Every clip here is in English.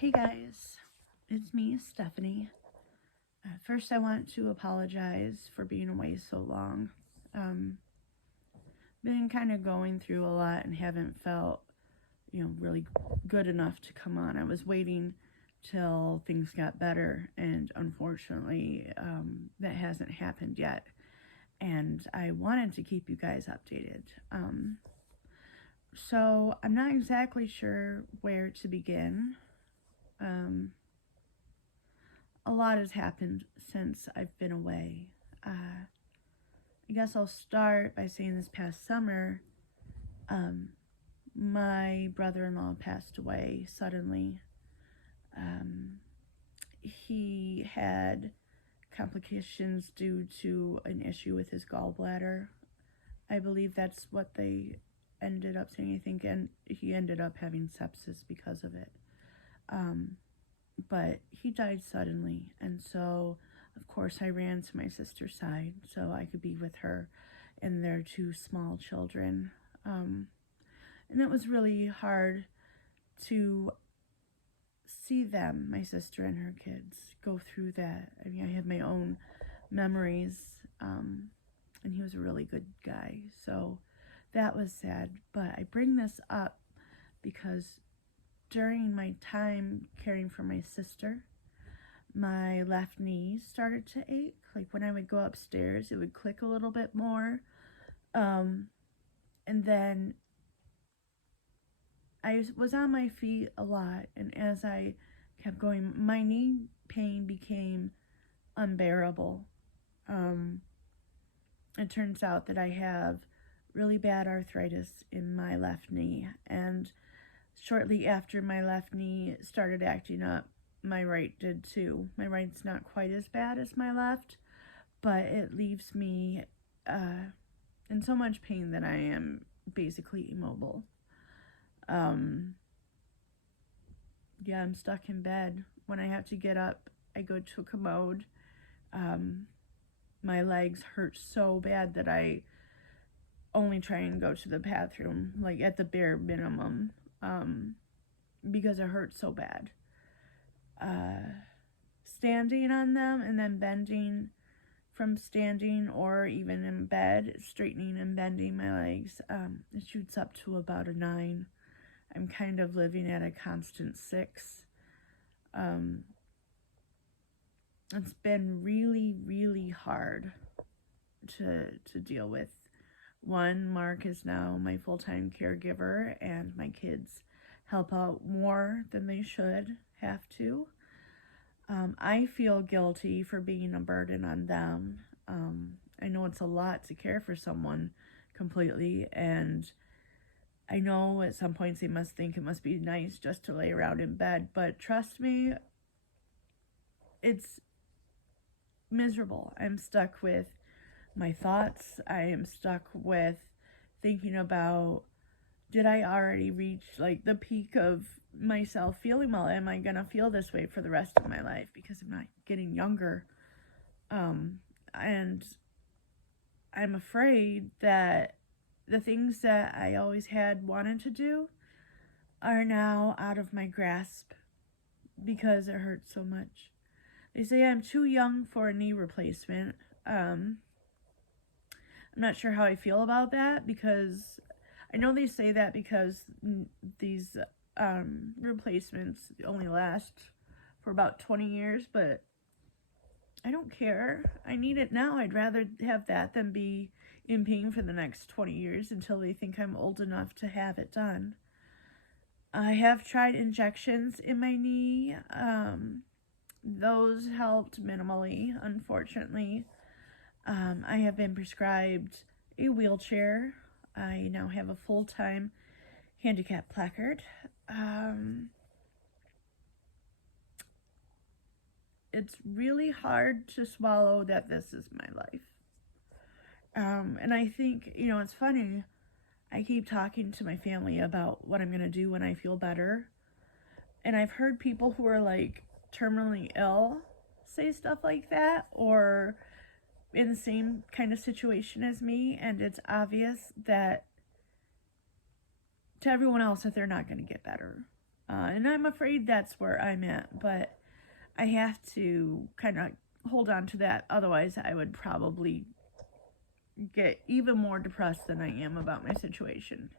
Hey guys, it's me, Stephanie. First, I want to apologize for being away so long. Um, Been kind of going through a lot and haven't felt, really good enough to come on. I was waiting till things got better, and unfortunately, that hasn't happened yet. And I wanted to keep you guys updated. So I'm not exactly sure where to begin. Um, a lot has happened since I've been away. I guess I'll start by saying this past summer, um, my brother in law passed away suddenly. Um, he had complications due to an issue with his gallbladder. I believe that's what they ended up saying, I think, and he ended up having sepsis because of it. Um, but he died suddenly, and so of course I ran to my sister's side so I could be with her and their two small children. And it was really hard to see them, my sister and her kids, go through that. I mean, I have my own memories, and he was a really good guy, so that was sad. But I bring this up because during my time caring for my sister, my left knee started to ache. Like when I would go upstairs, it would click a little bit more. And then I was on my feet a lot, and as I kept going, my knee pain became unbearable. It turns out that I have really bad arthritis in my left knee, and shortly after my left knee started acting up, my right did too. My right's not quite as bad as my left, but it leaves me in so much pain that I am basically immobile. Yeah, I'm stuck in bed. When I have to get up, I go to a commode. My legs hurt so bad that I only try and go to the bathroom, like at the bare minimum, because it hurts so bad. Standing on them and then bending from standing or even in bed, straightening and bending my legs, it shoots up to about a 9. I'm kind of living at a constant 6. It's been really, really hard to deal with. One, Mark is now my full-time caregiver, and my kids help out more than they should have to. I feel guilty for being a burden on them. I know it's a lot to care for someone completely, and I know at some points they must think it must be nice just to lay around in bed, but trust me, it's miserable. I'm stuck with my thoughts. I am stuck with thinking about, did I already reach like the peak of myself feeling well? Am I gonna feel this way for the rest of my life because I'm not getting younger? And I'm afraid that the things that I always had wanted to do are now out of my grasp because it hurts so much. They say I'm too young for a knee replacement. I'm not sure how I feel about that, because I know they say that because these replacements only last for about 20 years, but I don't care. I need it now. I'd rather have that than be in pain for the next 20 years until they think I'm old enough to have it done. I have tried injections in my knee. Those helped minimally, unfortunately. I have been prescribed a wheelchair. I now have a full-time handicap placard. It's really hard to swallow that this is my life. And I think, it's funny. I keep talking to my family about what I'm going to do when I feel better. And I've heard people who are like terminally ill say stuff like that, or in the same kind of situation as me, and it's obvious that to everyone else that they're not going to get better. And I'm afraid that's where I'm at, but I have to kind of hold on to that. Otherwise, I would probably get even more depressed than I am about my situation.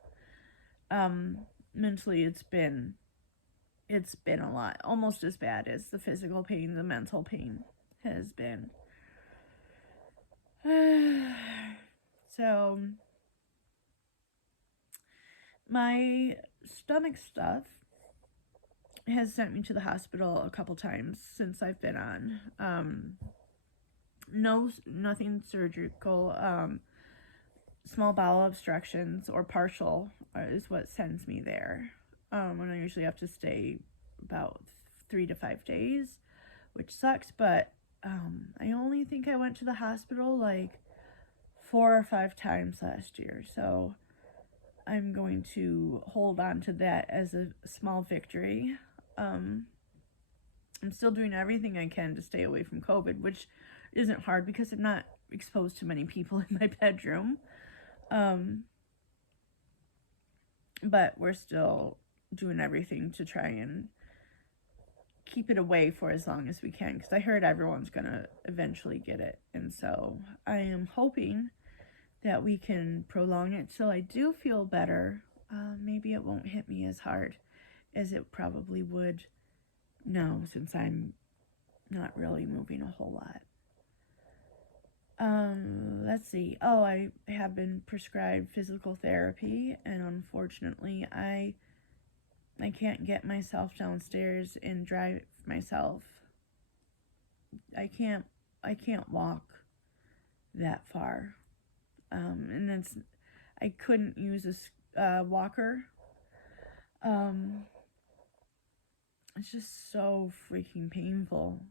Mentally, it's been a lot, almost as bad as the physical pain. The mental pain has been. So, my stomach stuff has sent me to the hospital a couple times since I've been on. Nothing surgical. Small bowel obstructions or partial is what sends me there. And I usually have to stay about 3 to 5 days, which sucks, but I only think I went to the hospital like 4 or 5 times last year, so I'm going to hold on to that as a small victory. I'm still doing everything I can to stay away from COVID, which isn't hard because I'm not exposed to many people in my bedroom. But we're still doing everything to try and keep it away for as long as we can, because I heard everyone's gonna eventually get it, and so I am hoping that we can prolong it till I do feel better. Maybe it won't hit me as hard as it probably would now, since I'm not really moving a whole lot. Let's see. Oh, I have been prescribed physical therapy, and unfortunately, I can't get myself downstairs and drive myself. I can't walk that far. And I couldn't use a walker. It's just so freaking painful.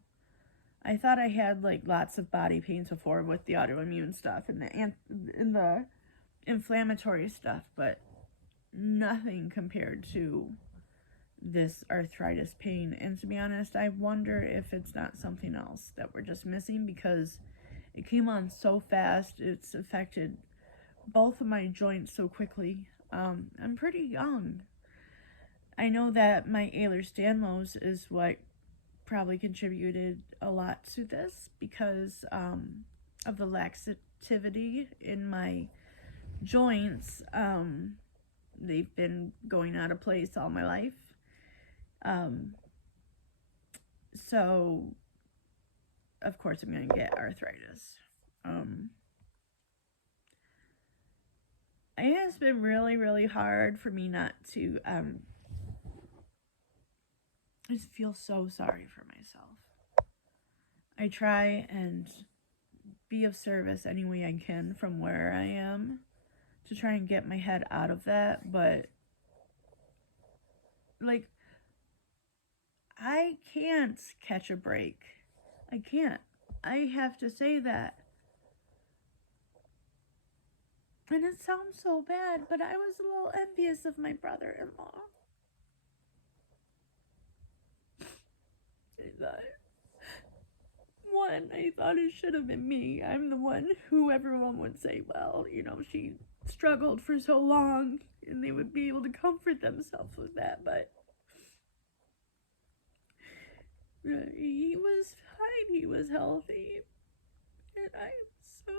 I thought I had like lots of body pains before with the autoimmune stuff and the inflammatory stuff, but nothing compared to this arthritis pain. And to be honest, I wonder if it's not something else that we're just missing, because it came on so fast. It's affected both of my joints so quickly. I'm pretty young. I know that my Ehlers-Danlos is what probably contributed a lot to this, because of the laxativity in my joints. They've been going out of place all my life. So of course I'm going to get arthritis. It has been really, really hard for me not to, I just feel so sorry for myself. I try and be of service any way I can from where I am to try and get my head out of that, but like, I can't catch a break. I can't. I have to say that. And it sounds so bad, but I was a little envious of my brother-in-law. I thought it should have been me. I'm the one who everyone would say, well, you know, she struggled for so long, and they would be able to comfort themselves with that, but he was fine, he was healthy, and I'm so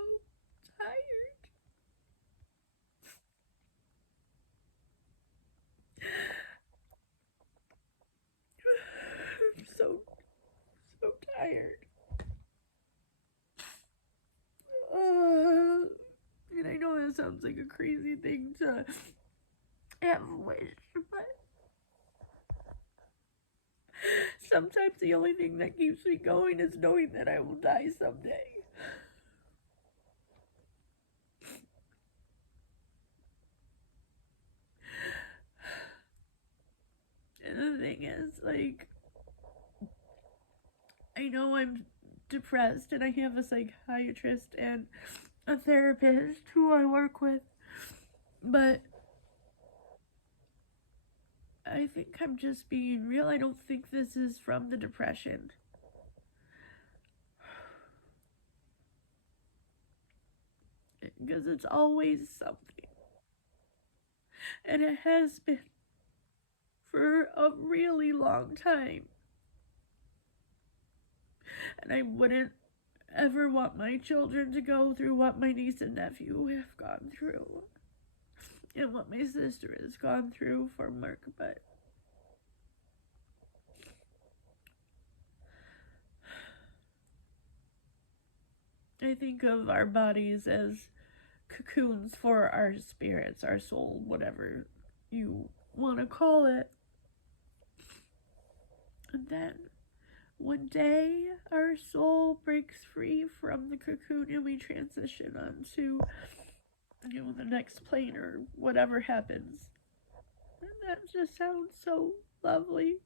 tired. I'm so tired. And I know that sounds like a crazy thing to have a wish, but sometimes the only thing that keeps me going is knowing that I will die someday. And the thing is, like, I know I'm depressed, and I have a psychiatrist and a therapist who I work with, but I think I'm just being real. I don't think this is from the depression. Because it's always something. And it has been for a really long time. And I wouldn't ever want my children to go through what my niece and nephew have gone through. And what my sister has gone through for Mark, but I think of our bodies as cocoons for our spirits, our soul, whatever you want to call it. And then one day our soul breaks free from the cocoon and we transition onto, the next plane or whatever happens. And that just sounds so lovely.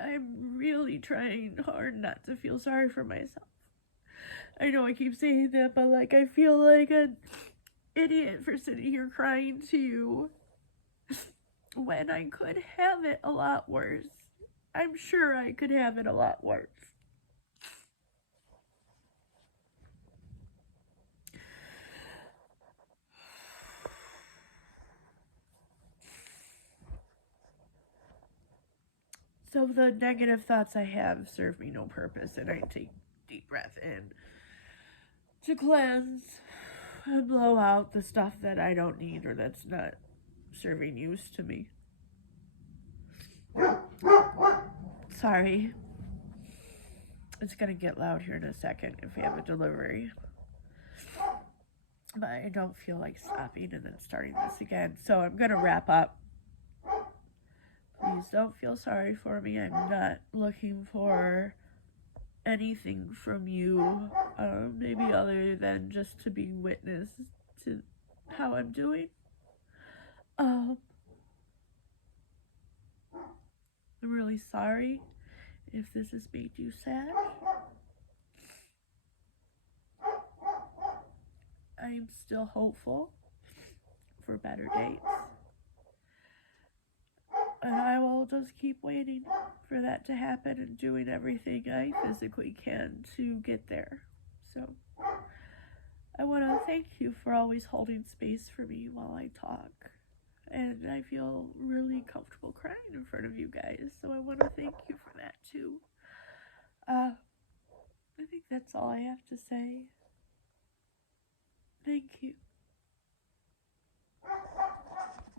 I'm really trying hard not to feel sorry for myself. I know I keep saying that, but I feel like an idiot for sitting here crying to you when I could have it a lot worse. I'm sure I could have it a lot worse. So the negative thoughts I have serve me no purpose, and I take deep breath in to cleanse and blow out the stuff that I don't need or that's not serving use to me. Sorry. It's gonna get loud here in a second if we have a delivery. But I don't feel like stopping and then starting this again. So I'm gonna wrap up. Please don't feel sorry for me. I'm not looking for anything from you, maybe other than just to be witness to how I'm doing. I'm really sorry if this has made you sad. I'm still hopeful for better days. And I will just keep waiting for that to happen and doing everything I physically can to get there. So I want to thank you for always holding space for me while I talk. And I feel really comfortable crying in front of you guys. So I want to thank you for that too. I think that's all I have to say. Thank you.